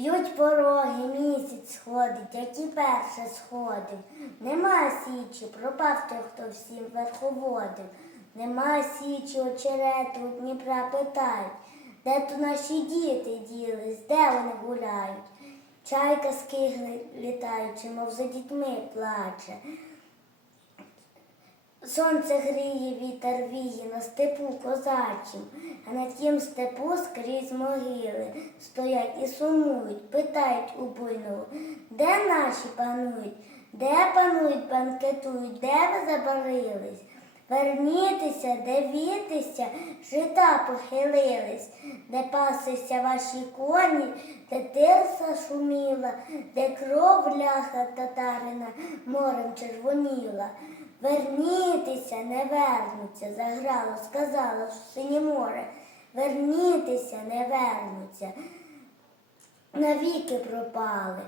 Б'ють пороги, місяць сходить, як і перше сходив. Нема січі, пропав той, хто всім верховодив. Нема січі, очерету, Дніпра питають, де то наші діти ділись, де вони гуляють. Чайка з кигли літаючи, мов за дітьми плаче. Сонце гріє, вітер віє на степу козачим, а на тім степу скрізь могили стоять і сумують, питають у буйного, де наші панують, де панують, банкетують, де ви забарились? Вернітеся, дивіться, жита похилились, де пасися ваші коні, де тирса шуміла, де кров ляха татарина морем червоніла. Вернітеся, не вернуться, заграло, сказало в синє море. Вернітеся, не вернуться, навіки пропали.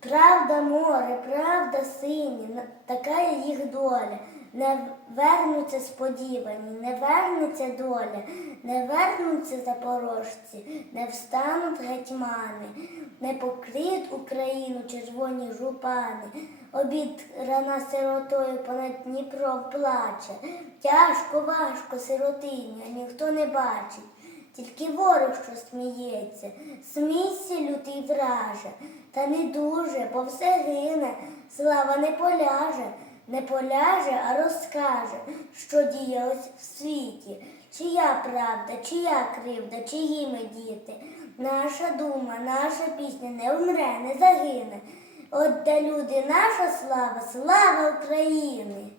Правда море, правда сині, така їх доля. Не вернуться сподівані, не вернеться доля, не вернуться запорожці, не встануть гетьмани, не покриють Україну червоні жупани. Обід рана сиротою понад Дніпром плаче. Тяжко, важко сиротині, а ніхто не бачить. Тільки ворог, що сміється, смійся, лютий враже, та не дуже, бо все гине, слава не поляже, не поляже, а розкаже, що діялось в світі, чия правда, чия кривда, чиї ми діти. Наша дума, наша пісня не вмре, не загине. От де люди, наша слава, слава України.